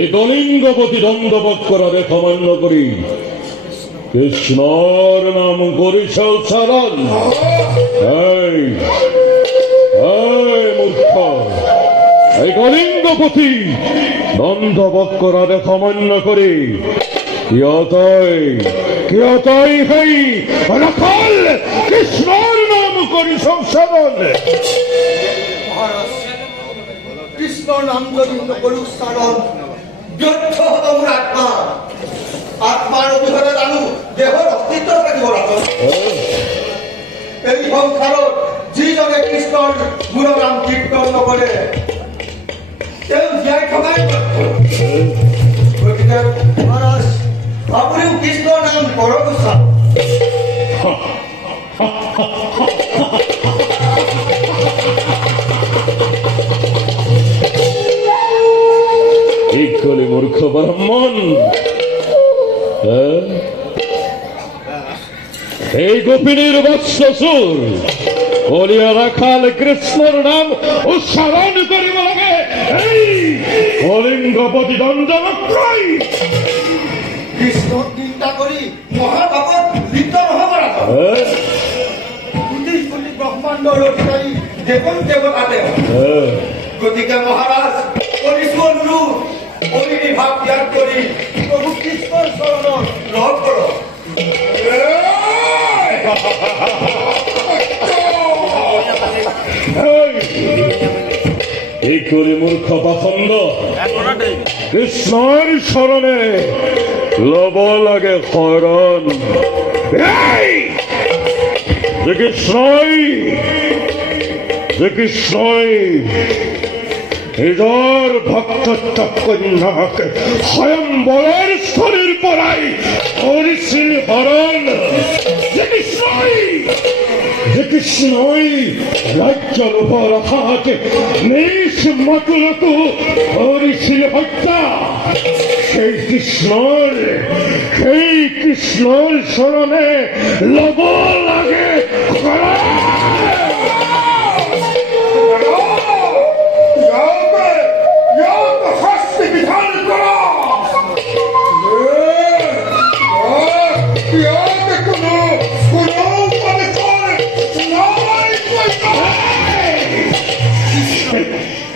এই কলিঙ্গপতি দণ্ডবক্করারে অমান্য করি কৃষ্ণর নাম করিস উচ্চারণ। এই মূর্খ, এই কলিঙ্গপতি দণ্ডবক্করারে অমান্য করি কিয়তই হই রাখাল কৃষ্ণর নাম করিস উচ্চারণ। কৃষ্ণর নাম যদি নকৰো উচ্চাৰণ ব্যৰ্থ হ'ব মোৰ আত্মা। আত্মাৰ অবিহনে জানো দেহৰ অস্তিত্ব থাকিব লাগিব। এই সংসাৰত যিজনে কৃষ্ণৰ গুণৰ নাম কীৰ্তন নকৰে তেওঁ জীয়াই থকাই গতিকে মহাৰাজ আপুনিও কৃষ্ণৰ নাম কৰক উচ্চাৰণ। মূর্খ ব্রাহ্মণ, এই গোপিনীর বৎসসুর বলিয়া রাখাল কৃষ্ণর নাম উচ্চারণ করিব লাগে। এই কলিঙ্গপতি দণ্ডবক্কর কৃষ্ণ চিন্তা কৰি মহাপাপত লিপ্ত নহব লাগে। কোটি কোটি ব্ৰহ্মাণ্ডৰ অধিকাৰী দেৱন দেৱতাতে। গতিকে মহাৰাজ কৰিছো অনুৰোধ অগ্নি ভাৱ ত্যাগ কৰি প্ৰভু কৃষ্ণৰ চৰণত লগ কৰক। এই করে মূর্খ পাখণ্ড কৃষ্ণর শরণে লব লাগে হরণ। কৃষ্ণই নিজর ভক্ত কন্যাকে স্বয়ম্বরের স্থলের পরাই করেছিল হরণ। কৃষ্ণই রাজ্যর উপর হাতে নিজ মতুলকু করেছিল হত্যা। সেই কৃষ্ণর শরণে লব লাগে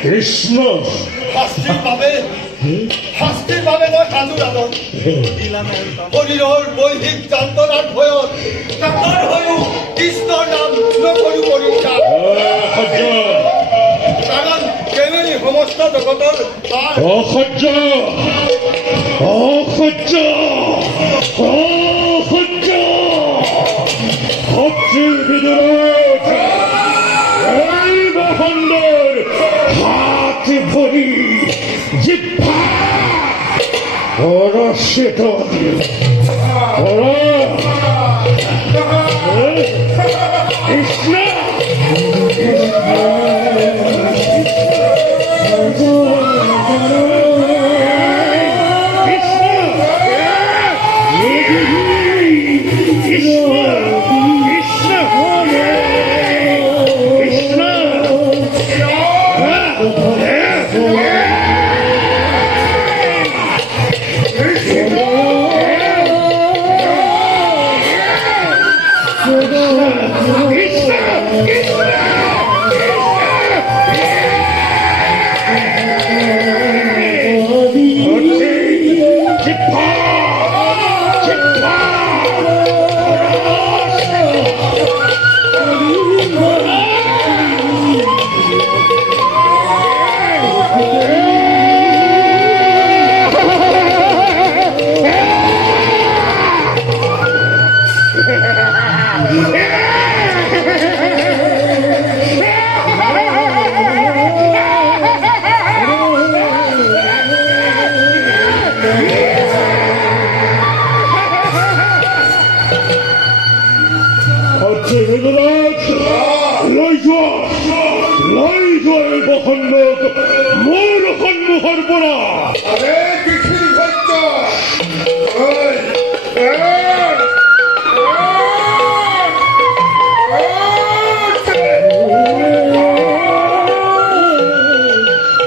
কৃষ্ণ শাস্তিৰ বাবে মই সাজু ৰাজন। শৰীৰৰ বৈদিক যন্ত্ৰণাৰ ভয়ত কাতৰ হৈও কৃষ্ণৰ নাম নকৰো পৰীক্ষা। কাৰণ কেনেই সমস্ত জগতৰ অসহ্য শক্তিৰ বিদুৰত এই ব্ৰহ্মাণ্ডৰ হাত ভৰি জিহ্বা অৰচিত কৃষ্ণ বসন্ত মোৰ সন্মুখৰ পৰা